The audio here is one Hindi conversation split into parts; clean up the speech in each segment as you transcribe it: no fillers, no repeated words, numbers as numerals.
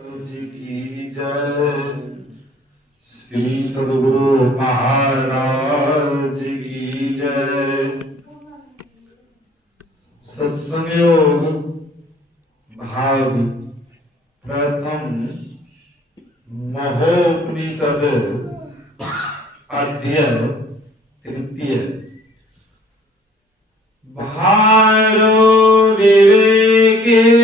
जी की जय। श्री सद्गुरु महाराज की जय। सत्संग योग भाग प्रथम महोपनिषद अध्याय तृतीय। भारो विवेकेन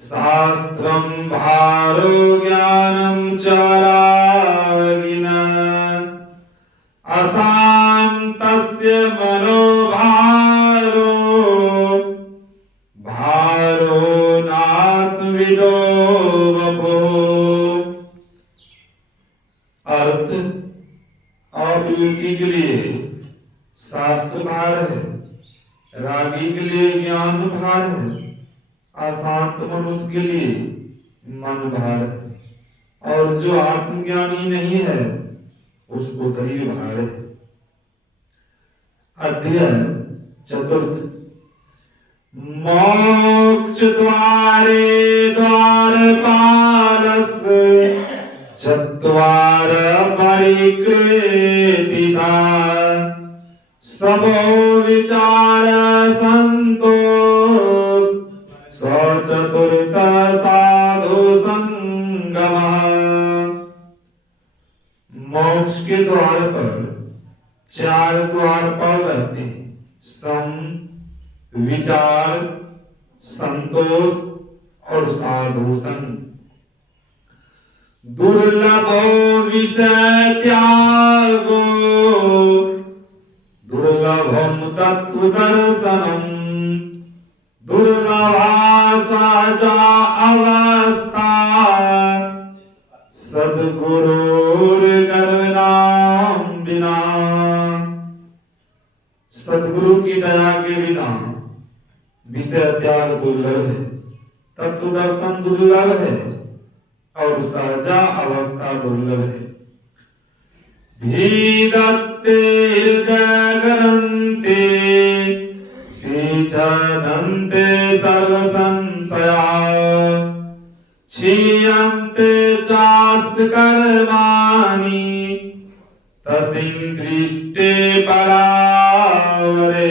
शास्त्रं भारो ज्ञानं च रागिण अशान्तस्य मनोभारो भारो नात्मविदो वपुः। अर्थ, अविवेकी के लिए शास्त्र भार है, रागी के लिए ज्ञान भार है, अशांत मनुष्य के लिए मन भार है, और जो आत्मज्ञानी नहीं है उसको शरीर भार है। अध्याय चतुर्थ। मोक्ष द्वारे द्वारपालस्य चत्वार परिकृतिता सबो विचार संतोष चतुर्थ साधु संगम। मोक्ष के द्वार पर चार द्वारपाल रहते हैं: सम, विचार, संतोष और साधु संग। दुर्लभो विषय त्यागो दुर्लभम तत्व दर्शनम दुर्लभा सहजा अवस्था सद्गुरुर्गरुणाम बिना। सद्गुरु की दया के बिना विषय त्याग दुर्लभ है, तत्व दर्शन दुर्लभ है और सहजा अवस्था दुर्लभ है। भीदत्ते हृदय ग्रंथे छदन्ते सर्व संशया क्षीयन्ते चास्ति कर्माणि तदिन्द्रिष्टे परावरे।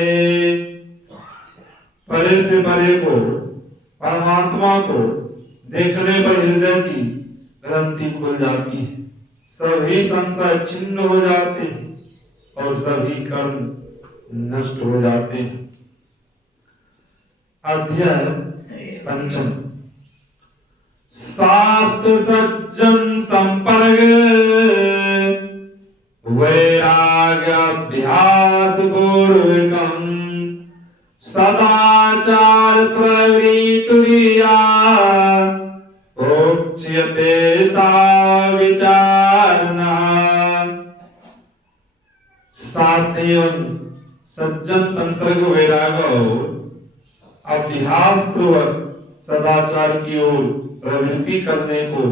परे से परे को, परमात्मा को देखने पर हृदय की ग्रंथि खुल जाती है, सभी संशय छिन्न हो जाते हैं और सभी कर्म नष्ट हो जाते हैं। अध्याय पंचम। शास्त्र सज्जन संपर्क वैराग्य अभ्यास पूर्वकम सदाचार प्रवृत्तिया उच्यते सा विचारणा। शास्त्र सज्जन संसर्ग वैराग्य और अभ्यास पूर्वक सदाचार की ओर प्रवृत्ति करने को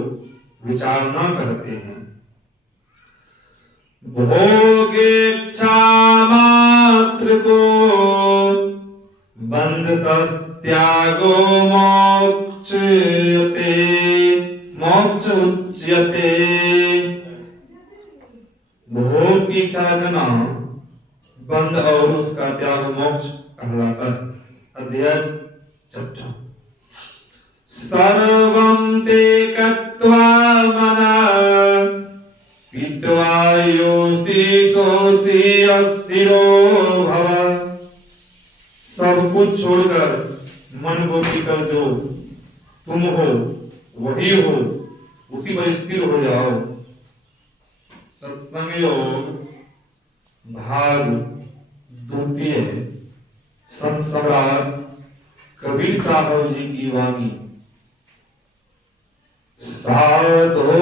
विचारणा करते हैं। भोगेच्छा मात्र को बंध त्यागो मोक्षयते मोक्ष उच्यते। भोग की इच्छा करना बंध और उसका त्याग मोक्ष कहलाता है। अध्याय चौथा। सर्वं ते कत्वा मनः हित्वा योषि सोषि अस्थिरो भव। सब कुछ छोड़कर मन को पीकर जो तुम हो वही हो, उसी पर स्थिर हो जाओ। सत्संग योग भाग द्वितीय। संत सम्राट कबीर साहब जी की वाणी। साधो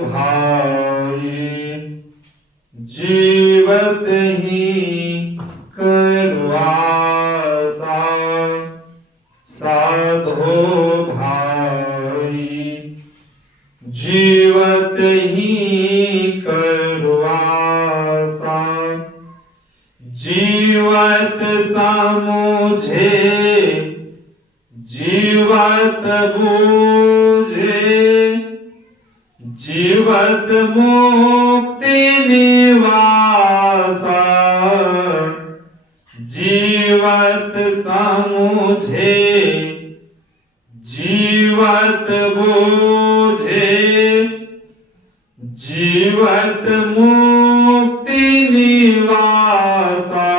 भाई जीवत ही करवासा साधो भाई जीवत ही करवासा जीवत समझे जीवत बूझे जीवत मुक्ति निवासा, जीवत समुझे जीवत बूझे जीवत मुक्ति निवासा,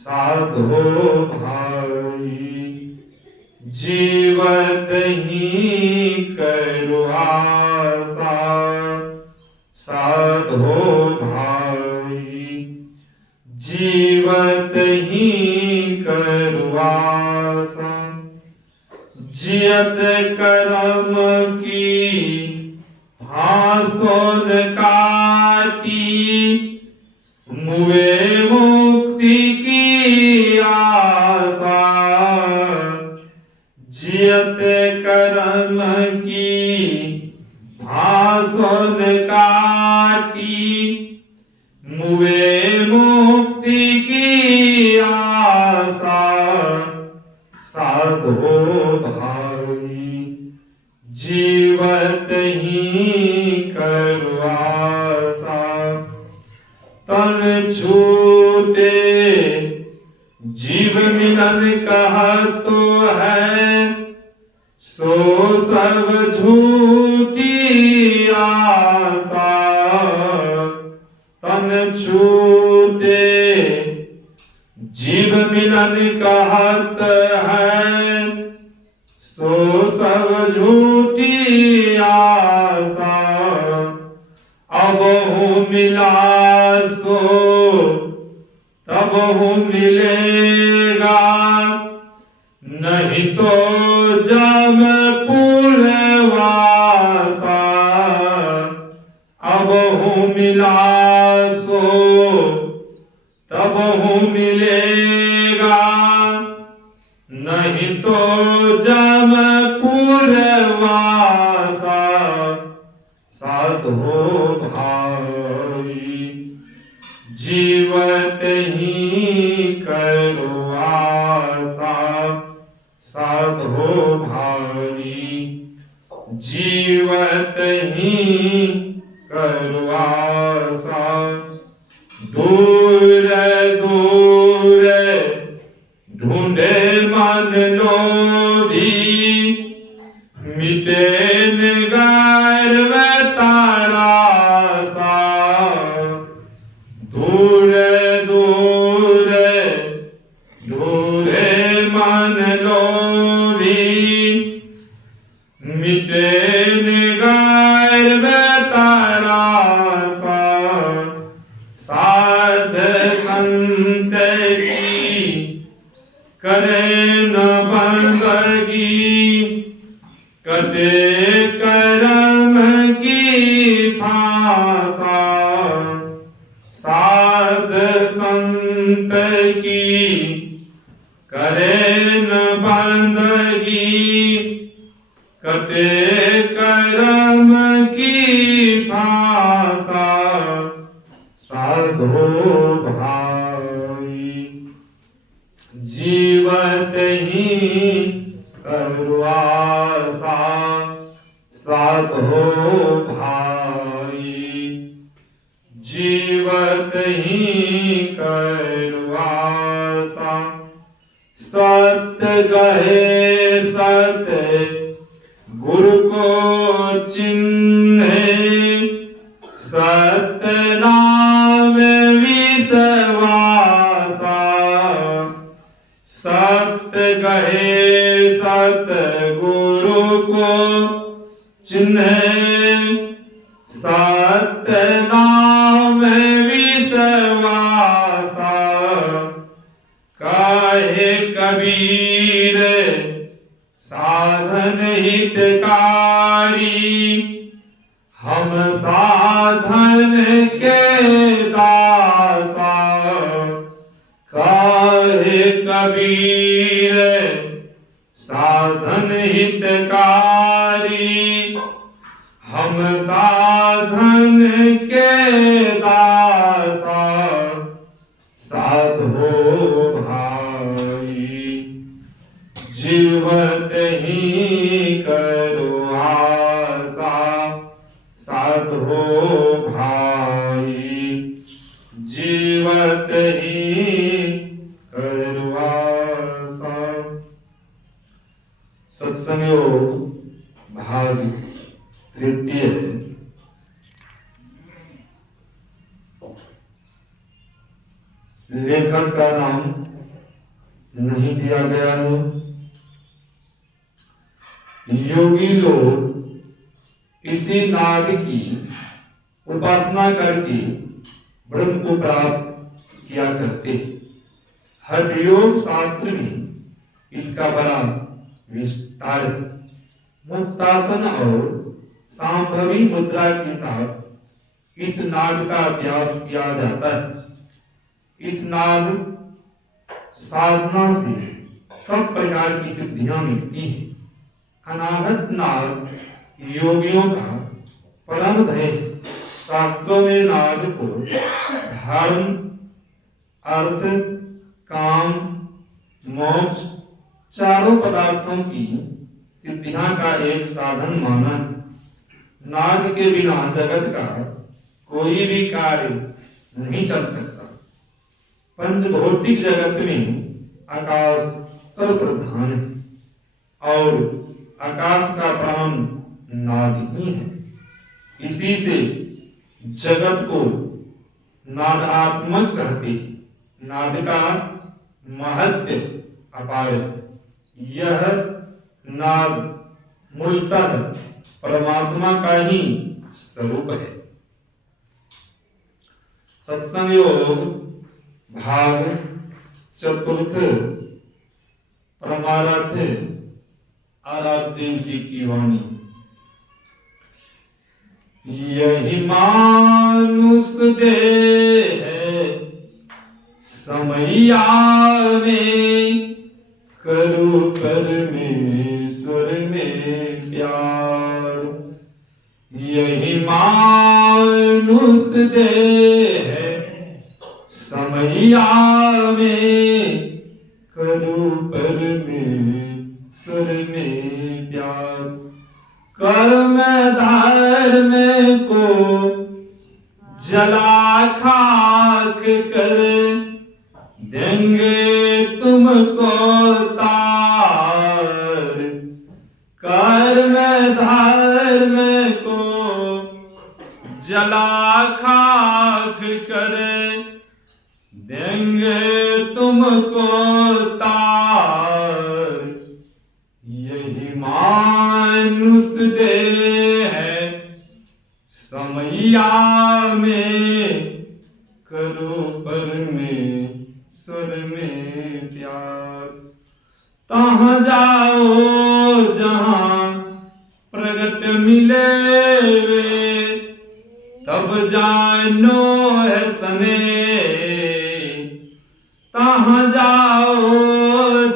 साधो भाई जीवत ही करो आशा, साधो भाई जीवत ही करो आशा। जियत कर्म की भासोन काटी, मुए मुक्ति की आशा, जियत कर्म की भासोन काटी, मुए मुक्ति की आशा, साधो भाई जीवत ही करो आशा। तन छूटे जीव मिलन कहतो है, सो सब झूठी आशा। तन छूटे जीव मिलन कहत है, सो सब झूठी आशा। अबहु मिला सो तबहु मिलेगा, नहीं तो जम पुरवासा। अबहु मिला सो तबहु मिलेगा, नहीं तो जम पुरवासा, साधो भाई जीवत ही करो आशा, साधो भाई जीवत ही करो आशा। दूर दूर ढूंढे मन लोभी, मिटे निगार में तारा सा। दूर दूर ढूंढे मन लोभी, मिटे निगार में तारा सा। साध संत की करे न बंदगी, कटे कर्म की फांसा। साध संत की करे न बंदगी, कटे कर्म की फांसा। साधो भाई जीवत ही करो आशा, साधो भाई जीवत ही करो आशा। सत्य गहे सत्य गुरु को चिन्हे, सत्य नाम विश्वासा। सत्य गहे सत्य गुरु को चिन्हे, सत्य नाम विश्वासा। कहे कबीर साधन हितकारी, हम साधन के दासा। कहे कबीर साधन हितकारी, हम साधन के दासा। साधो भाई जीवत ही सत्संग योग भाग तृतीय। लेखक का नाम नहीं दिया गया है। योगी लोग इसी नाग की उपासना करके ब्रह्म को प्राप्त किया करते। हठ योग शास्त्र में इसका बड़ा विस्तार है। मुक्तासन और सांभवी मुद्रा के साथ इस नाद का अभ्यास किया जाता है। इस नाद साधना से सब प्रकार की सिद्धियां मिलती हैं। अनाहत नाद योगियों का परम धैर्य। शास्त्रों में नाद को धर्म, अर्थ, काम, मोक्ष चारों पदार्थों की सिद्धियां का एक साधन माना। नाद के बिना जगत का कोई भी कार्य नहीं चल सकता। पंचभौतिक जगत में आकाश सर्वप्रधान है और आकाश का प्राण नाद ही है। इसी से जगत को नादात्मक कहते। नाद का महत्व अपार। यह नाद मूलतः परमात्मा का ही स्वरूप है। सत्संग योग भाग चतुर्थ। परमार्थ आराध्य जी की वाणी। यही मानुष देह है समैया में, करू परमेश्वर में प्यार। यही मानुष देह है समैया में, करू परमेश्वर में प्यार। कर्म धर्म को जला खाक कर देंगे तुमको तार। कर्म धर्म को जला खाक कर देंगे तुमको तार। यही मानुष देह है समैया में, करो परमेश्वर में प्यार। तहाँ जाओ जहाँ प्रगट मिले, तब जानो है सने। तहाँ जाओ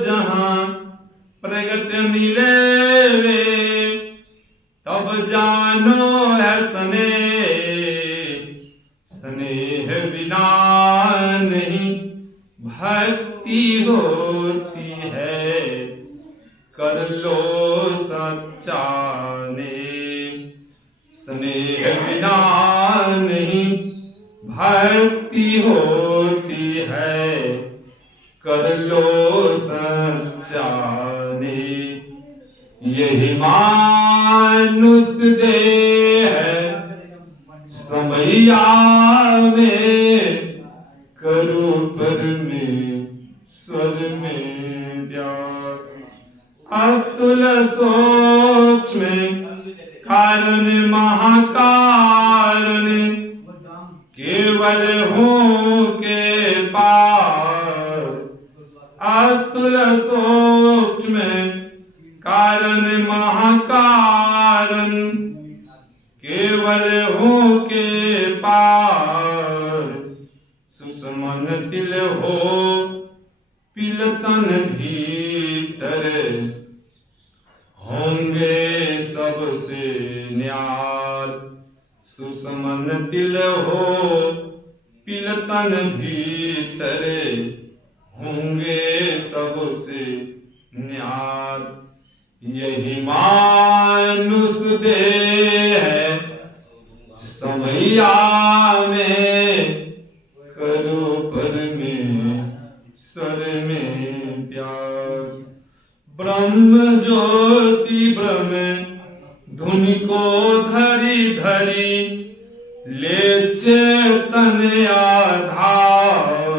जहाँ प्रगट मिले, तब जानो है सने। स्नेह बिना नहीं भक्ति होती है, कर लो सच्चा ने। स्नेह बिना नहीं भक्ति होती है, कर लो सच्चा ने। यही मानुष देह है समैया में, करो परमेश्वर में प्यार। अस्तुल सोच में कारण महाकारण, केवल हो के पार। अस्तुल सोच में कारण महाकारण, केवल हो के पार। सुषमन तिल हो पिलतन भीतर, होंगे सबसे न्यार। सुषमन तिल हो पिलतन भीतर, होंगे सबसे न्यार। यही मानुष देह है समैया में, करो परमेश्वर में प्यार। ब्रह्म जो ज्योति ब्रह्म धुनि को धरी धरी ले चेतन आधार।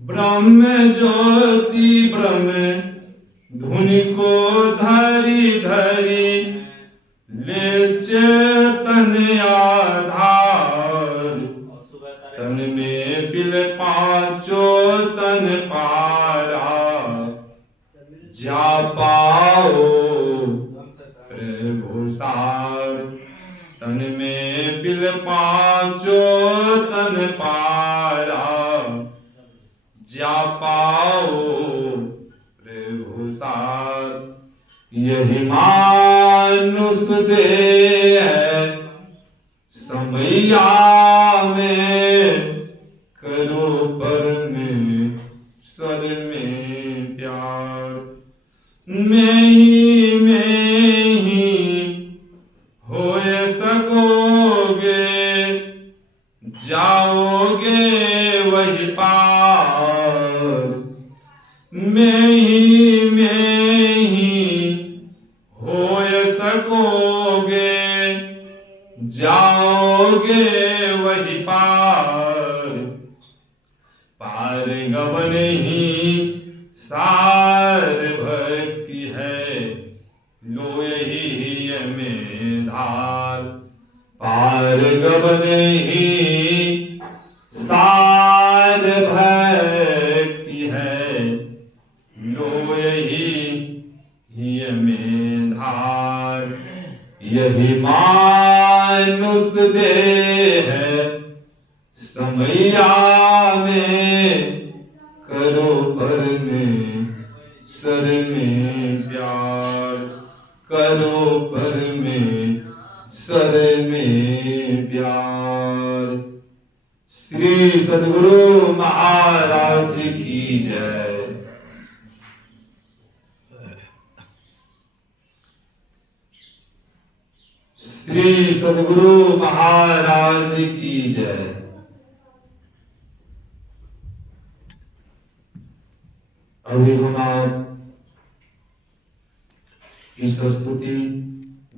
ब्रह्म ज्योति ब्रह्म धुनि को धरी धरी ले चेतन आधार। तन में बिल पांचों तन पारा जा पाओ प्रभु सार। तन में बिल पांचों तन पारा जा पाओ प्रभु सार। यही मानुष दे है समैया में करो परमेश्वर में प्यार। मैं ही होए सकोगे जाओगे वही पार। मैं ही होए सकोगे जाओगे वही पार। पार गमन ही सार भक्ति है लो यही में धार। पार गमन ही सार भक्ति है लो यही में धार। यही मानुष दे है समैया में करो परमेश्वर में प्यार। करो परमेश्वर में प्यार। श्री सद्गुरु महाराज की जय। श्री सद्गुरु महाराज की जय। अभी हम आप इस स्तुति